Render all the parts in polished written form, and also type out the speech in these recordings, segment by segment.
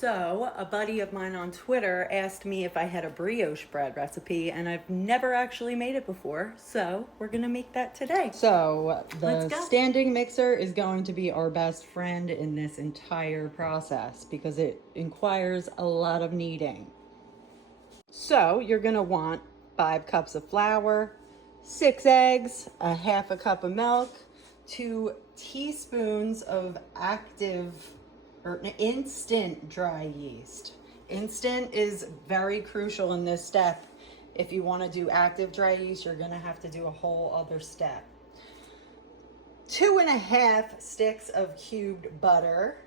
So, a buddy of mine on Twitter asked me if I had a brioche bread recipe, and I've never actually made it before, so we're gonna make that today. So Let's the go. standing mixer is going to be our best friend in this entire process because it requires a lot of kneading. So you're gonna want 5 cups of flour, 6 eggs, a half a cup of milk, 2 teaspoons of active or instant dry yeast. Instant is very crucial in this step. If you want to do active dry yeast, you're going to have to do a whole other step. 2.5 sticks of cubed butter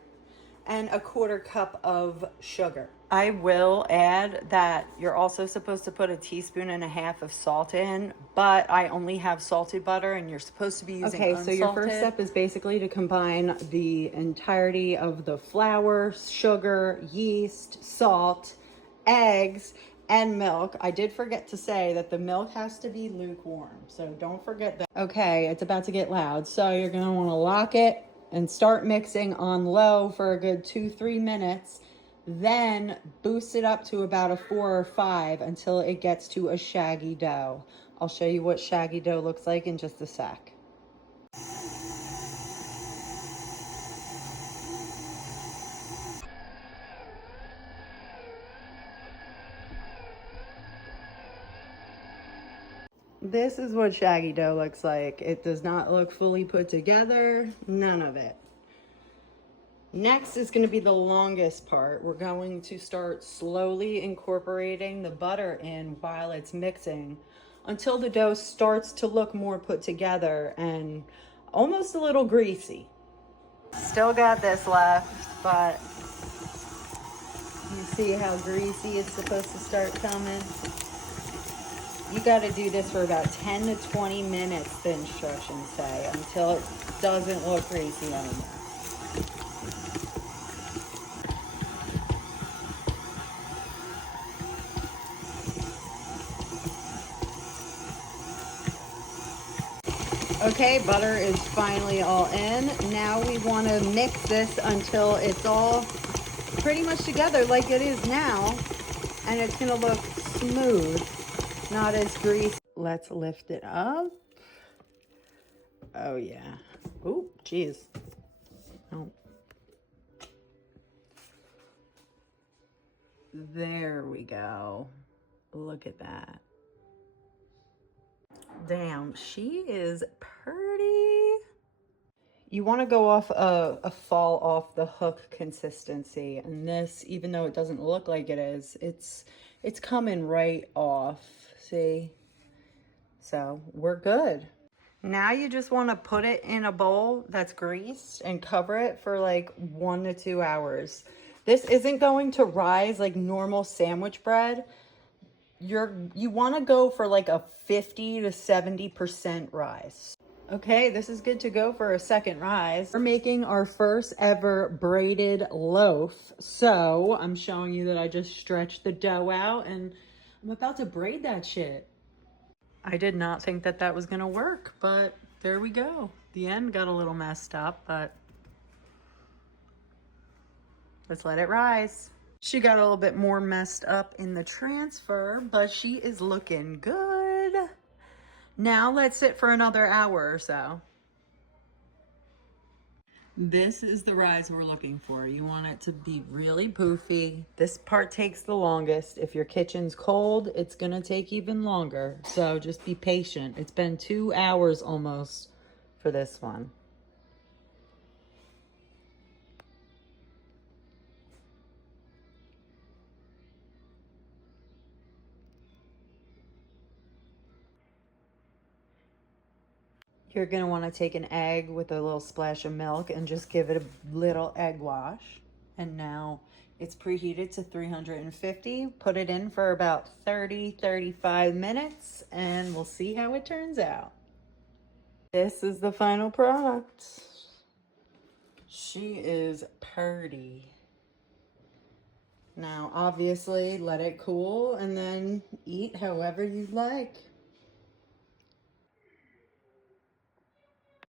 and a 1/4 cup of sugar. I will add that you're also supposed to put 1.5 teaspoons of salt in, but I only have salted butter and you're supposed to be using unsalted. So your first step is basically to combine the entirety of the flour, sugar, yeast, salt, eggs, and milk. I did forget to say that the milk has to be lukewarm, so don't forget that. Okay, it's about to get loud, so you're going to want to lock it and start mixing on low for a good 2-3 minutes. Then boost it up to about a 4 or 5 until it gets to a shaggy dough. I'll show you what shaggy dough looks like in just a sec. This is what shaggy dough looks like. It does not look fully put together, none of it. Next is going to be the longest part. We're going to start slowly incorporating the butter in while it's mixing until the dough starts to look more put together and almost a little greasy. Still got this left, but you see how greasy it's supposed to start coming? You got to do this for about 10 to 20 minutes, the instructions say, until it doesn't look greasy anymore. Okay, butter is finally all in. Now we want to mix this until it's all pretty much together like it is now, and it's going to look smooth, not as greasy. Let's lift it up. Oh yeah. Oh, geez. Oh. There we go. Look at that. Damn, she is pretty. You want to go off a fall off the hook consistency, and this, even though it doesn't look like it is, it's coming right off. See? So we're good. Now you just want to put it in a bowl that's greased and cover it for like 1 to 2 hours. This isn't going to rise like normal sandwich bread. You want to go for like a 50 to 70% rise. Okay, this is good to go for a second rise. We're making our first ever braided loaf. So I'm showing you that I just stretched the dough out and I'm about to braid that shit. I did not think that that was gonna work, but there we go. The end got a little messed up, but let's let it rise. She got a little bit more messed up in the transfer, but she is looking good. Now let's sit for another hour or so. This is the rise we're looking for. You want it to be really poofy. This part takes the longest. If your kitchen's cold, it's gonna take even longer. So just be patient. It's been 2 hours almost for this one. You're going to want to take an egg with a little splash of milk and just give it a little egg wash. And now it's preheated to 350. Put it in for about 30-35 minutes and we'll see how it turns out. This is the final product. She is pretty. Now, obviously, let it cool and then eat however you like.